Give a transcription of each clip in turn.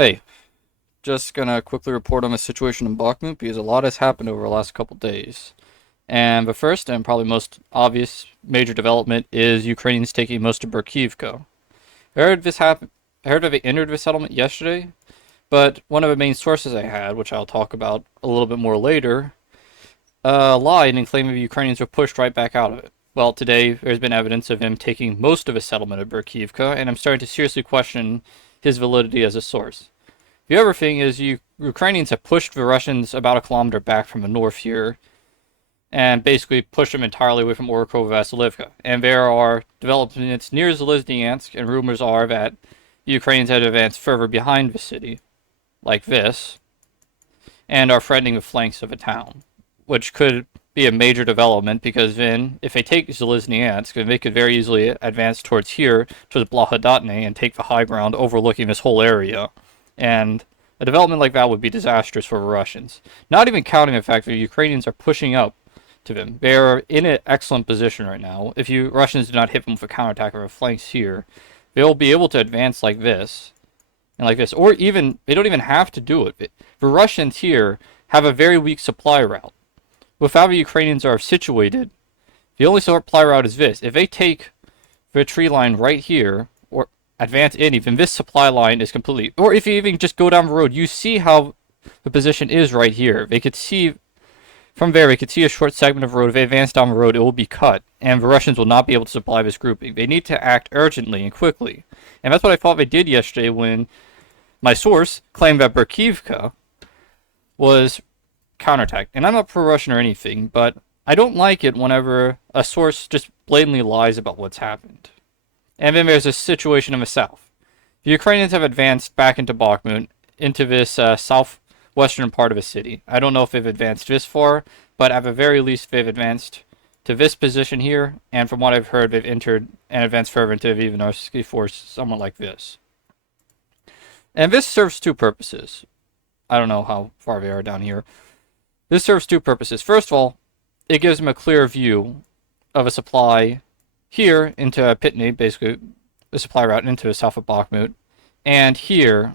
Hey, just gonna quickly report on the situation in Bakhmut because a lot has happened over the last couple days. And the first and probably most obvious major development is Ukrainians taking most of Berkivka. I heard this happen. I heard that they entered the settlement yesterday, but one of the main sources I had, which I'll talk about a little bit more later, lied and claimed the Ukrainians were pushed right back out of it. Well, today there's been evidence of him taking most of the settlement of Berkivka, and I'm starting to seriously question his validity as a source. The other thing is Ukrainians have pushed the Russians about a kilometer back from the north here and basically pushed them entirely away from Orikova Vasilivka. And there are developments near Zalizniansk, and rumors are that the Ukrainians have advanced further behind the city, like this, and are threatening the flanks of the town, which could be a major development because then, if they take Zalizniansk, then they could very easily advance towards here, towards Blahodatne, and take the high ground overlooking this whole area. And a development like that would be disastrous for the Russians. Not even counting the fact that the Ukrainians are pushing up to them. They are in an excellent position right now. If you Russians do not hit them with a counterattack or a flanks here, they'll be able to advance like this and like this. Or even, they don't even have to do it. The Russians here have a very weak supply route. With how the Ukrainians are situated, the only supply route is this. If they take the tree line right here, or advance in, even this supply line is completely, or if you even just go down the road, you see how the position is right here. They could see, from there, they could see a short segment of road. If they advance down the road, it will be cut, and the Russians will not be able to supply this grouping. They need to act urgently and quickly. And that's what I thought they did yesterday when my source claimed that Berkivka was counterattacked. And I'm not pro-Russian or anything, but I don't like it whenever a source just blatantly lies about what's happened. And then there's a situation in the south. The Ukrainians have advanced back into Bakhmut, into this southwestern part of the city. I don't know if they've advanced this far, but at the very least they've advanced to this position here, and from what I've heard, they've entered and advanced further into the Ivanovsky force, somewhat like this. And this serves two purposes. I don't know how far they are down here. This serves two purposes. First of all, it gives them a clear view of a supply here into Pitny, basically the supply route into the south of Bakhmut, and here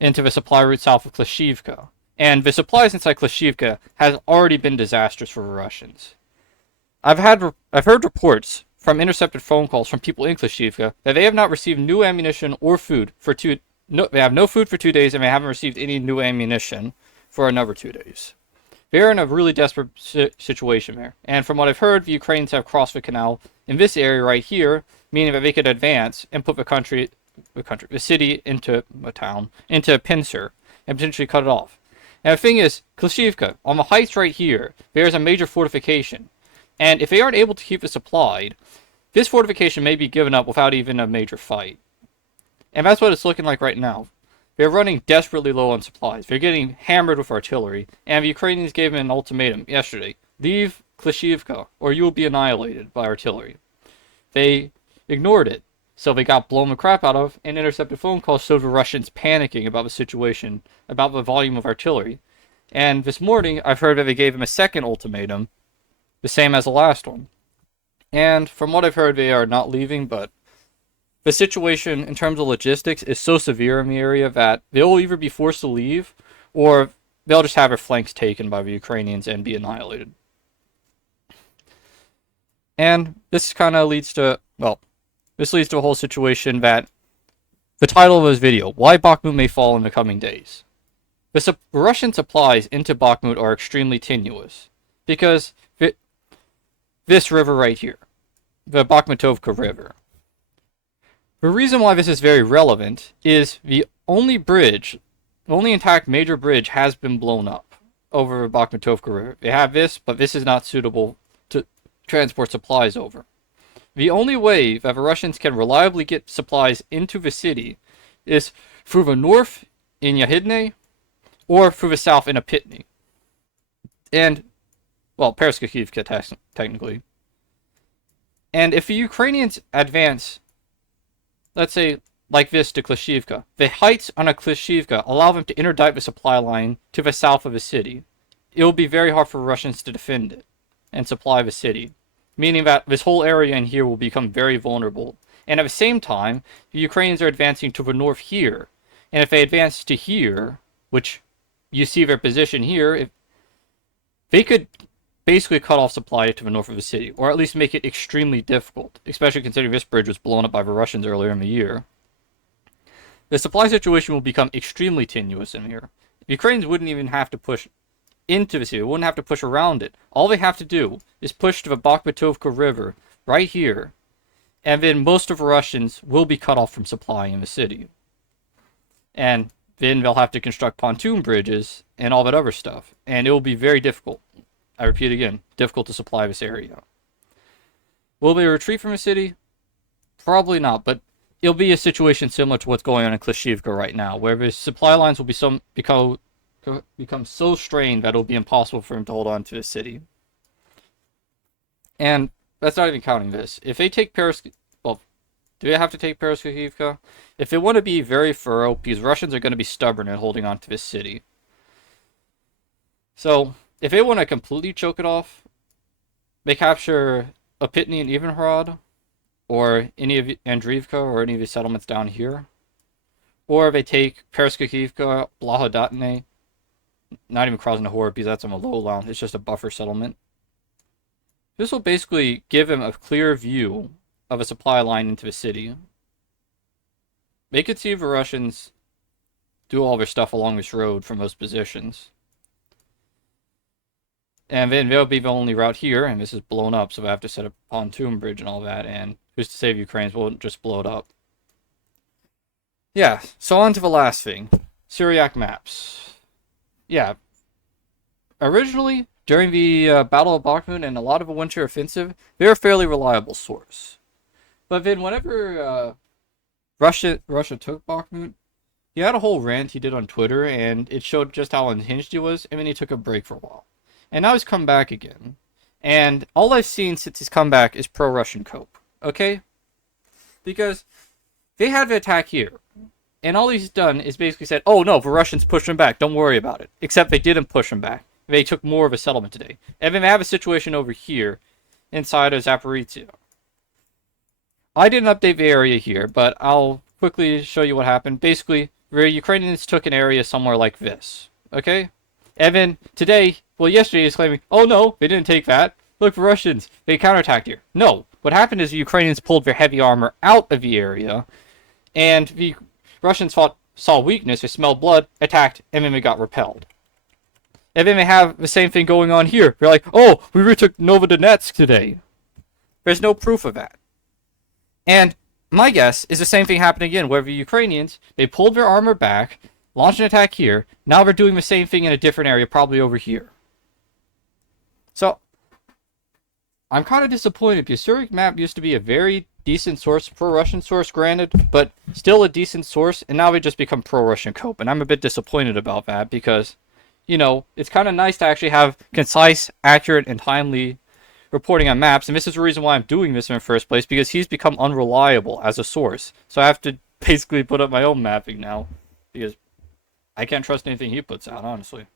into the supply route south of Klashivka. And the supplies inside Klashivka has already been disastrous for the Russians. I've heard reports from intercepted phone calls from people in Klashivka that they have not received new ammunition or food for they have no food for 2 days, and they haven't received any new ammunition for another 2 days. They're in a really desperate situation there. And from what I've heard, the Ukrainians have crossed the canal in this area right here, meaning that they could advance and put the city into a town, into a pincer, and potentially cut it off. And the thing is, Klashivka, on the heights right here, there's a major fortification. And if they aren't able to keep it supplied, this fortification may be given up without even a major fight. And that's what it's looking like right now. They're running desperately low on supplies. They're getting hammered with artillery. And the Ukrainians gave them an ultimatum yesterday. Leave Klashivka, or you will be annihilated by artillery. They ignored it. So they got blown the crap out of, and intercepted phone calls showed the Russians panicking about the situation, about the volume of artillery. And this morning, I've heard that they gave them a second ultimatum, the same as the last one. And from what I've heard, they are not leaving, but the situation in terms of logistics is so severe in the area that they'll either be forced to leave or they'll just have their flanks taken by the Ukrainians and be annihilated. And this kind of leads to, this leads to a whole situation that the title of this video, Why Bakhmut May Fall in the Coming Days. The Russian supplies into Bakhmut are extremely tenuous because this river right here, the Bakhmutovka River. The reason why this is very relevant is the only intact major bridge has been blown up over the Bakhmutovka River. They have this, but this is not suitable to transport supplies over. The only way that the Russians can reliably get supplies into the city is through the north in Yahidne or through the south in Apitny. And, Perskakivka technically. And if the Ukrainians advance, let's say, like this to Klashivka, the heights on a Klashivka allow them to interdict the supply line to the south of the city. It will be very hard for Russians to defend it and supply the city, meaning that this whole area in here will become very vulnerable. And at the same time, the Ukrainians are advancing to the north here, And if they advance to here, which you see their position here, if they could basically cut off supply to the north of the city, or at least make it extremely difficult, especially considering this bridge was blown up by the Russians earlier in the year. The supply situation will become extremely tenuous in here. The Ukrainians wouldn't even have to push into the city, they wouldn't have to push around it. All they have to do is push to the Bakhmutovka River, right here, and then most of the Russians will be cut off from supply in the city. And then they'll have to construct pontoon bridges and all that other stuff, and it will be very difficult. I repeat again, difficult to supply this area. Will they retreat from the city? Probably not, but it'll be a situation similar to what's going on in Klishivka right now, where the supply lines will become so strained that it'll be impossible for them to hold on to the city. And that's not even counting this. If they take well, do they have to take Pereskiivka? If they want to be very thorough, because Russians are going to be stubborn in holding on to this city. So, if they want to completely choke it off, they capture Opitny and Ivanhrad, or any of Andriivka, or any of the settlements down here. Or they take Pereskiivka, Blahodatne, not even Krasnohor, because that's on a lowland, it's just a buffer settlement. This will basically give them a clear view of a supply line into the city. They could see the Russians do all their stuff along this road from those positions. And then they'll be the only route here, and this is blown up, so they have to set a pontoon bridge and all that, and who's to say the Ukrainians won't just blow it up. Yeah, so on to the last thing. Suriyak Maps. Yeah. Originally, during the Battle of Bakhmut and a lot of the winter offensive, they were a fairly reliable source. But then whenever Russia took Bakhmut, he had a whole rant he did on Twitter, and it showed just how unhinged he was, and then he took a break for a while. And now he's come back again. And all I've seen since he's come back is pro-Russian cope. Okay? Because they had the attack here. And all he's done is basically said, oh no, the Russians pushed him back, don't worry about it. Except they didn't push him back. They took more of a settlement today. And then they have a situation over here, inside of Zaporizhia. I didn't update the area here, but I'll quickly show you what happened. Basically, the Ukrainians took an area somewhere like this. Okay? And then today, well, yesterday he's claiming, oh no, they didn't take that. Look, the Russians, they counterattacked here. No, what happened is the Ukrainians pulled their heavy armor out of the area, and the Russians saw weakness, they smelled blood, attacked, and then they got repelled. And then they have the same thing going on here. They're like, oh, we retook Novodonetsk today. There's no proof of that. And my guess is the same thing happened again, where the Ukrainians, they pulled their armor back, launched an attack here, now they're doing the same thing in a different area, probably over here. So, I'm kind of disappointed, because Suriyak Map used to be a very decent source, pro-Russian source, granted, but still a decent source, and now they just become pro-Russian cope, and I'm a bit disappointed about that, because, you know, it's kind of nice to actually have concise, accurate, and timely reporting on maps, and this is the reason why I'm doing this in the first place, because he's become unreliable as a source, so I have to basically put up my own mapping now, because I can't trust anything he puts out, honestly.